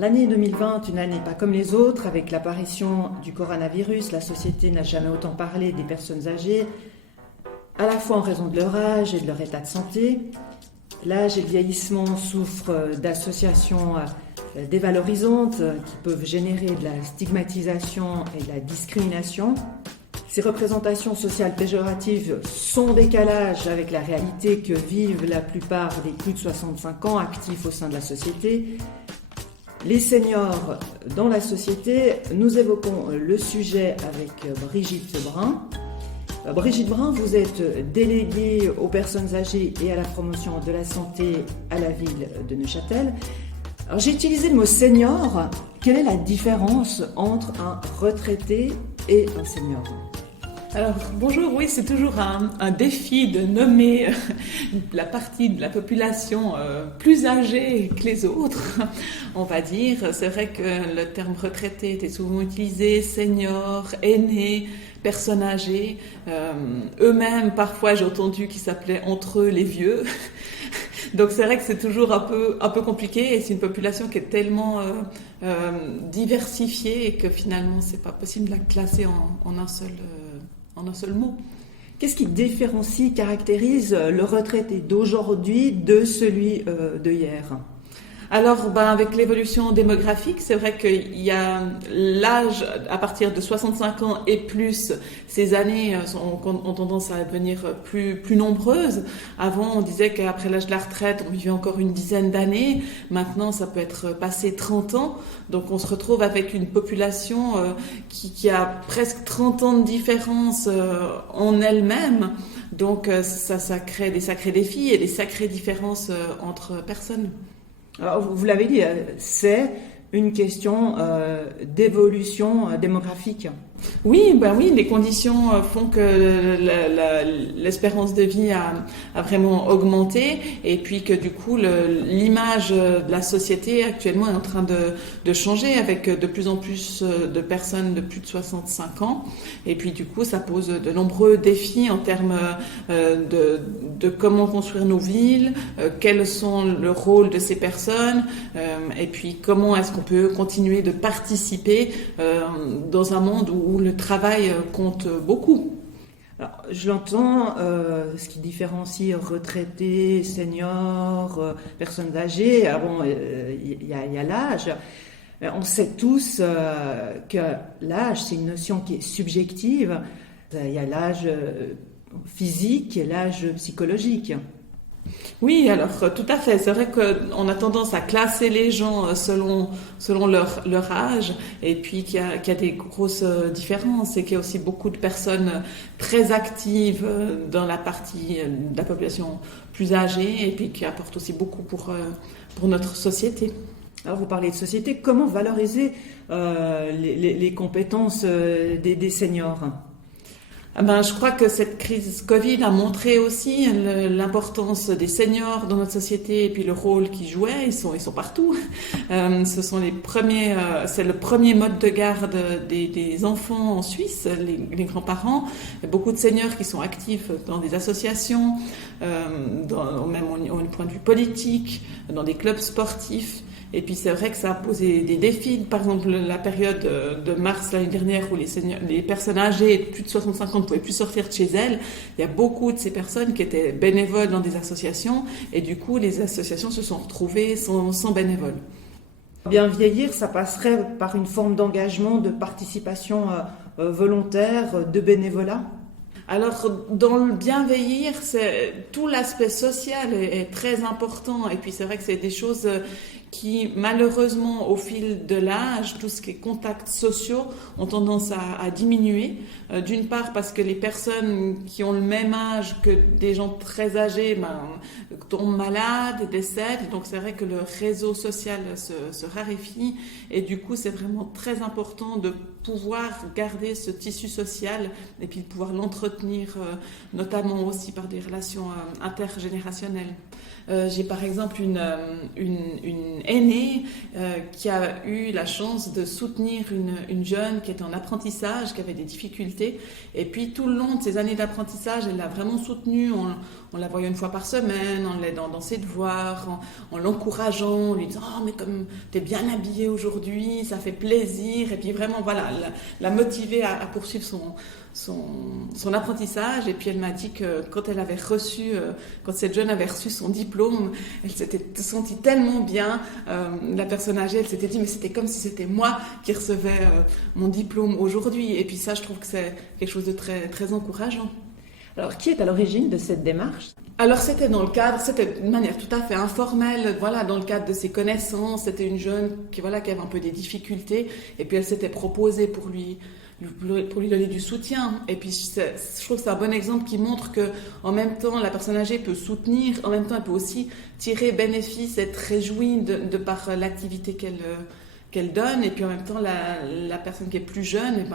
L'année 2020, une année pas comme les autres, avec l'apparition du coronavirus, la société n'a jamais autant parlé des personnes âgées, à la fois en raison de leur âge et de leur état de santé. L'âge et le vieillissement souffrent d'associations dévalorisantes qui peuvent générer de la stigmatisation et de la discrimination. Ces représentations sociales péjoratives sont en décalage avec la réalité que vivent la plupart des plus de 65 ans actifs au sein de la société. Les seniors dans la société, nous évoquons le sujet avec Brigitte Brun. Brigitte Brun, vous êtes déléguée aux personnes âgées et à la promotion de la santé à la ville de Neuchâtel. Alors, j'ai utilisé le mot senior. Quelle est la différence entre un retraité et un senior ? Alors bonjour, oui, c'est toujours un défi de nommer la partie de la population plus âgée que les autres, on va dire. C'est vrai que le terme retraité était souvent utilisé, senior, aîné, personnes âgées. Eux-mêmes, parfois, j'ai entendu qu'ils s'appelaient entre eux les vieux. Donc c'est vrai que c'est toujours un peu compliqué et c'est une population qui est tellement diversifiée et que finalement c'est pas possible de la classer en un seul mot. Qu'est-ce qui différencie, caractérise le retraité d'aujourd'hui de celui de hier ? Alors, avec l'évolution démographique, c'est vrai qu'il y a l'âge à partir de 65 ans et plus, ces années ont tendance à devenir plus nombreuses. Avant, on disait qu'après l'âge de la retraite, on vivait encore une dizaine d'années. Maintenant, ça peut être passé 30 ans. Donc, on se retrouve avec une population qui a presque 30 ans de différence en elle-même. Donc, ça crée des sacrés défis et des sacrées différences entre personnes. Alors, vous l'avez dit, c'est une question d'évolution démographique. Oui, les conditions font que l'espérance de vie a vraiment augmenté et puis que du coup l'image de la société actuellement est en train de changer avec de plus en plus de personnes de plus de 65 ans et puis du coup ça pose de nombreux défis en termes de comment construire nos villes, quels sont le rôle de ces personnes et puis comment est-ce qu'on peut continuer de participer dans un monde où le travail compte beaucoup. Alors, je l'entends, ce qui différencie retraités, seniors, personnes âgées. Alors il y a l'âge. On sait tous que l'âge, c'est une notion qui est subjective. Il y a l'âge physique et l'âge psychologique. Oui, alors tout à fait. C'est vrai qu'on a tendance à classer les gens selon leur âge et puis qu'il y a des grosses différences et qu'il y a aussi beaucoup de personnes très actives dans la partie de la population plus âgée et puis qui apportent aussi beaucoup pour notre société. Alors vous parlez de société, comment valoriser les compétences des seniors ? Je crois que cette crise Covid a montré aussi l'importance des seniors dans notre société et puis le rôle qu'ils jouaient. Ils sont partout. Ce sont c'est le premier mode de garde des enfants en Suisse, les grands-parents. Il y a beaucoup de seniors qui sont actifs dans des associations, même au point de vue politique, dans des clubs sportifs. Et puis c'est vrai que ça a posé des défis. Par exemple, la période de mars l'année dernière où les personnes âgées de plus de 65 ans ne pouvaient plus sortir de chez elles, il y a beaucoup de ces personnes qui étaient bénévoles dans des associations et du coup les associations se sont retrouvées sans bénévoles. Bien vieillir, ça passerait par une forme d'engagement, de participation volontaire, de bénévolat ? Alors, dans le bien vieillir, tout l'aspect social est très important. Et puis, c'est vrai que c'est des choses qui, malheureusement, au fil de l'âge, tout ce qui est contacts sociaux, ont tendance à diminuer. D'une part, parce que les personnes qui ont le même âge que des gens très âgés tombent malades et décèdent. Donc, c'est vrai que le réseau social se raréfie. Et du coup, c'est vraiment très important de pouvoir garder ce tissu social et puis de pouvoir l'entretenir, notamment aussi par des relations intergénérationnelles. J'ai par exemple une aînée qui a eu la chance de soutenir une jeune qui était en apprentissage, qui avait des difficultés. Et puis tout le long de ces années d'apprentissage, elle l'a vraiment soutenue. On la voyait une fois par semaine, en l'aidant dans ses devoirs, en l'encourageant, en lui disant « Oh, mais comme t'es bien habillée aujourd'hui, ça fait plaisir ». Et puis vraiment, voilà, la motiver à poursuivre son apprentissage. Et puis elle m'a dit que quand cette jeune avait reçu son diplôme, elle s'était sentie tellement bien. La personne âgée, elle s'était dit mais c'était comme si c'était moi qui recevais mon diplôme aujourd'hui. Et puis ça, je trouve que c'est quelque chose de très, très encourageant. Alors, qui est à l'origine de cette démarche ? Alors c'était de manière tout à fait informelle, voilà, dans le cadre de ses connaissances. C'était une jeune qui avait un peu des difficultés, et puis elle s'était proposée pour lui donner du soutien. Et puis je trouve que c'est un bon exemple qui montre que en même temps la personne âgée peut soutenir, en même temps elle peut aussi tirer bénéfice, être réjouie de par l'activité qu'elle donne, et puis en même temps la personne qui est plus jeune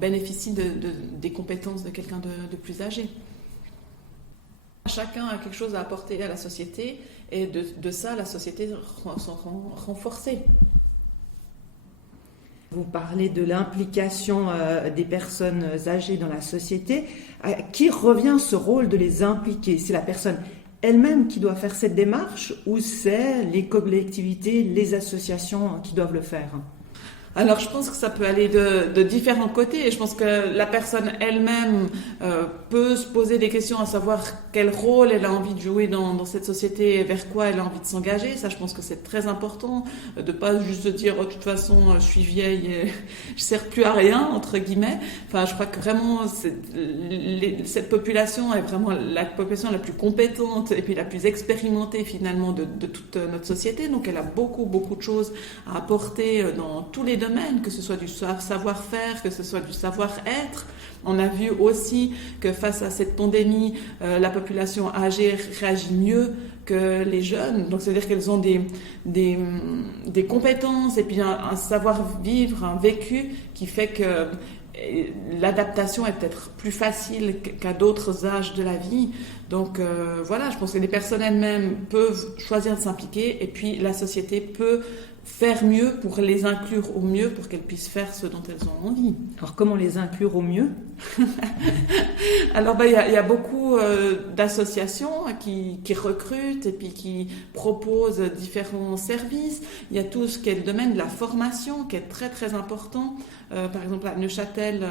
bénéficie des compétences de quelqu'un de plus âgé. Chacun a quelque chose à apporter à la société, et de ça la société s'en rend renforcée. Vous parlez de l'implication des personnes âgées dans la société. À qui revient ce rôle de les impliquer ? C'est la personne elle-même qui doit faire cette démarche, ou c'est les collectivités, les associations qui doivent le faire ? Alors je pense que ça peut aller de différents côtés, et je pense que la personne elle-même peut se poser des questions à savoir quel rôle elle a envie de jouer dans cette société et vers quoi elle a envie de s'engager. Ça, je pense que c'est très important, de pas juste se dire oh, de toute façon je suis vieille et je sers plus à rien entre guillemets. Enfin, je crois que vraiment cette population est vraiment la population la plus compétente et puis la plus expérimentée finalement de toute notre société. Donc elle a beaucoup de choses à apporter dans tous les domaines, que ce soit du savoir-faire, que ce soit du savoir-être. On a vu aussi que face à cette pandémie, la population âgée réagit mieux que les jeunes. Donc, c'est-à-dire qu'elles ont des compétences et puis un savoir-vivre, un vécu qui fait que l'adaptation est peut-être plus facile qu'à d'autres âges de la vie. Donc voilà, je pense que les personnes elles-mêmes peuvent choisir de s'impliquer, et puis la société peut faire mieux pour les inclure au mieux, pour qu'elles puissent faire ce dont elles ont envie. Alors comment les inclure au mieux ? Alors il y a beaucoup d'associations qui recrutent et puis qui proposent différents services. Il y a tout ce qui est le domaine de la formation qui est très très important. Par exemple à Neuchâtel,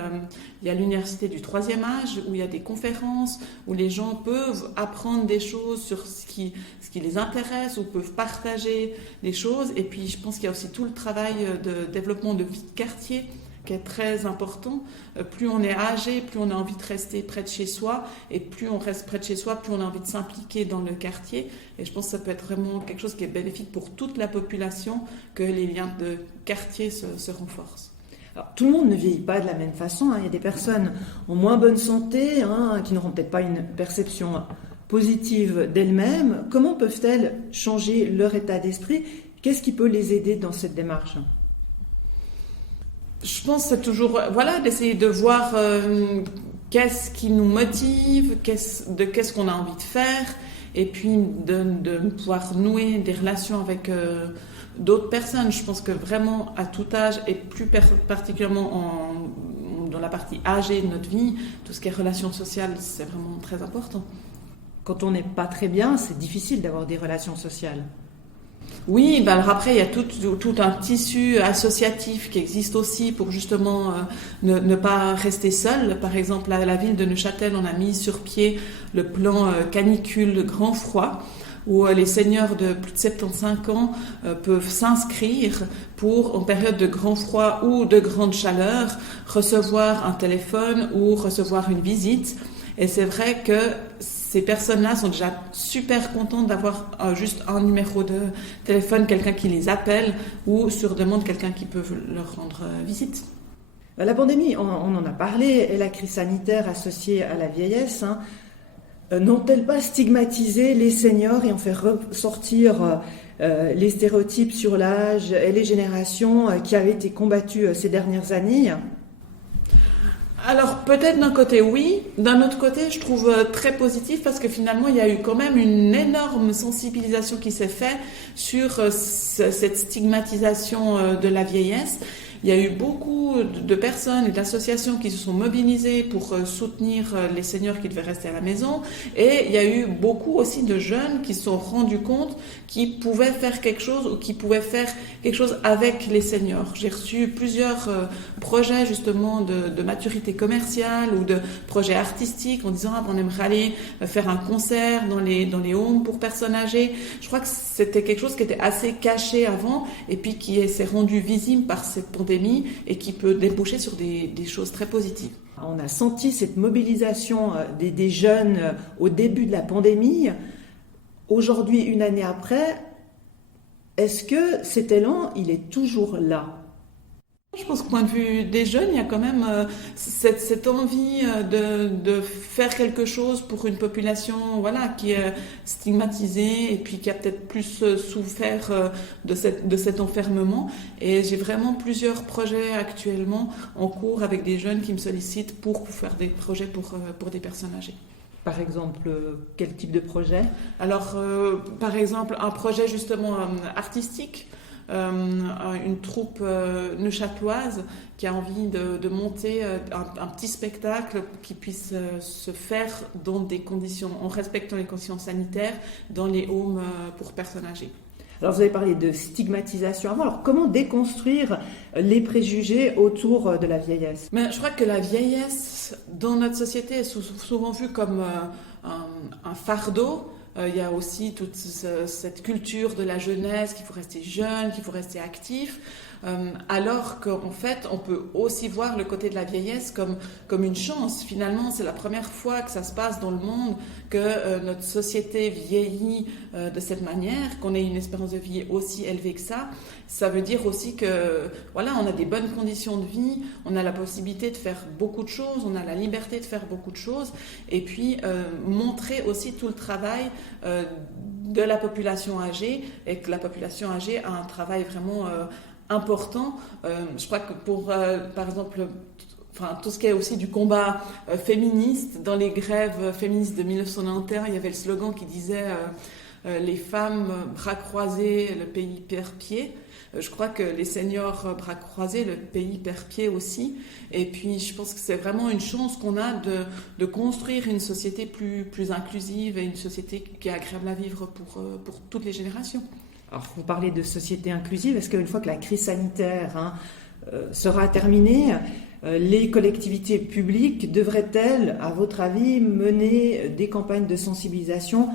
il y a l'université du 3e âge où il y a des conférences où les gens peuvent apprendre des choses sur ce qui les intéresse, ou peuvent partager des choses. Et puis je pense qu'il y a aussi tout le travail de développement de vie de quartier qui est très important. Plus on est âgé, plus on a envie de rester près de chez soi, et plus on reste près de chez soi, plus on a envie de s'impliquer dans le quartier. Et je pense que ça peut être vraiment quelque chose qui est bénéfique pour toute la population, que les liens de quartier se renforcent. Alors, tout le monde ne vieillit pas de la même façon. Il y a des personnes en moins bonne santé, qui n'auront peut-être pas une perception positive d'elles-mêmes. Comment peuvent-elles changer leur état d'esprit ? Qu'est-ce qui peut les aider dans cette démarche ? Je pense que c'est toujours d'essayer de voir qu'est-ce qui nous motive, qu'est-ce qu'on a envie de faire, et puis de pouvoir nouer des relations avec d'autres personnes. Je pense que vraiment à tout âge, et plus particulièrement dans la partie âgée de notre vie, tout ce qui est relations sociales, c'est vraiment très important. Quand on n'est pas très bien, c'est difficile d'avoir des relations sociales. Oui, alors après, il y a tout un tissu associatif qui existe aussi pour justement ne pas rester seul. Par exemple, à la ville de Neuchâtel, on a mis sur pied le plan canicule grand froid, où les seniors de plus de 75 ans peuvent s'inscrire pour, en période de grand froid ou de grande chaleur, recevoir un téléphone ou recevoir une visite. Et c'est vrai que ces personnes-là sont déjà super contentes d'avoir juste un numéro de téléphone, quelqu'un qui les appelle, ou sur demande quelqu'un qui peut leur rendre visite. La pandémie, on en a parlé, et la crise sanitaire associée à la vieillesse, n'ont-elles pas stigmatisé les seniors et ont fait ressortir les stéréotypes sur l'âge et les générations qui avaient été combattus ces dernières années ? Alors peut-être d'un côté oui, d'un autre côté je trouve très positif parce que finalement il y a eu quand même une énorme sensibilisation qui s'est faite sur cette stigmatisation de la vieillesse. Il y a eu beaucoup de personnes et d'associations qui se sont mobilisées pour soutenir les seniors qui devaient rester à la maison. Et il y a eu beaucoup aussi de jeunes qui se sont rendus compte qu'ils pouvaient faire quelque chose ou qu'ils pouvaient faire quelque chose avec les seniors. J'ai reçu plusieurs projets justement de maturité commerciale ou de projets artistiques en disant on aimerait aller faire un concert dans les homes pour personnes âgées. Je crois que c'était quelque chose qui était assez caché avant et puis qui s'est rendu visible par cette pandémie et qui peut déboucher sur des choses très positives. On a senti cette mobilisation des jeunes au début de la pandémie. Aujourd'hui, une année après, est-ce que cet élan, il est toujours là ? Je pense qu'au point de vue des jeunes, il y a quand même cette envie de faire quelque chose pour une population qui est stigmatisée et puis qui a peut-être plus souffert de cet enfermement. Et j'ai vraiment plusieurs projets actuellement en cours avec des jeunes qui me sollicitent pour faire des projets pour des personnes âgées. Par exemple, quel type de projet ? Alors, par exemple, un projet justement artistique. Une troupe neuchâteloise qui a envie de monter un petit spectacle qui puisse se faire dans des conditions, en respectant les conditions sanitaires, dans les homes pour personnes âgées. Alors vous avez parlé de stigmatisation avant, alors comment déconstruire les préjugés autour de la vieillesse ? Mais je crois que la vieillesse dans notre société est souvent vue comme un fardeau. Il y a aussi toute cette culture de la jeunesse, qu'il faut rester jeune, qu'il faut rester actif, alors qu'en fait, on peut aussi voir le côté de la vieillesse comme une chance. Finalement, c'est la première fois que ça se passe dans le monde que notre société vieillit de cette manière, qu'on ait une espérance de vie aussi élevée que ça. Ça veut dire aussi que on a des bonnes conditions de vie, on a la possibilité de faire beaucoup de choses, on a la liberté de faire beaucoup de choses, et puis montrer aussi tout le travail de la population âgée, et que la population âgée a un travail vraiment important. Je crois que pour, par exemple, tout ce qui est aussi du combat féministe, dans les grèves féministes de 1991, il y avait le slogan qui disait les femmes bras croisés, le pays perd pied. Je crois que les seniors bras croisés, le pays perd pied aussi. Et puis, je pense que c'est vraiment une chance qu'on a de construire une société plus inclusive et une société qui est agréable à vivre pour toutes les générations. Alors, vous parlez de société inclusive. Est-ce qu'une fois que la crise sanitaire sera terminée, les collectivités publiques devraient-elles, à votre avis, mener des campagnes de sensibilisation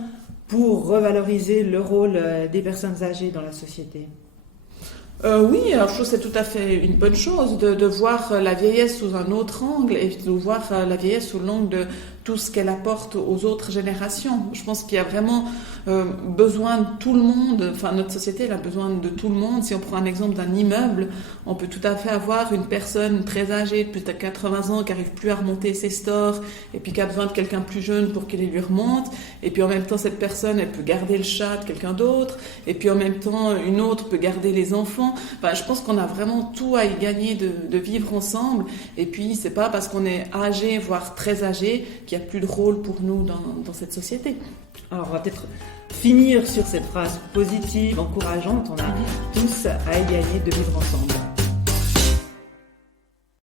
pour revaloriser le rôle des personnes âgées dans la société ? Oui, alors je trouve que c'est tout à fait une bonne chose de voir la vieillesse sous un autre angle et de voir la vieillesse sous l'angle de tout ce qu'elle apporte aux autres générations. Je pense qu'il y a vraiment besoin de tout le monde, enfin notre société elle a besoin de tout le monde. Si on prend un exemple d'un immeuble, on peut tout à fait avoir une personne très âgée de plus de 80 ans qui n'arrive plus à remonter ses stores et puis qui a besoin de quelqu'un plus jeune pour qu'il lui remonte. Et puis en même temps cette personne elle peut garder le chat de quelqu'un d'autre et puis en même temps une autre peut garder les enfants. Enfin, je pense qu'on a vraiment tout à y gagner de vivre ensemble. Et puis, c'est pas parce qu'on est âgé, voire très âgé, qu'il n'y a plus de rôle pour nous dans cette société. Alors, on va peut-être finir sur cette phrase positive, encourageante. On a tous à y gagner de vivre ensemble.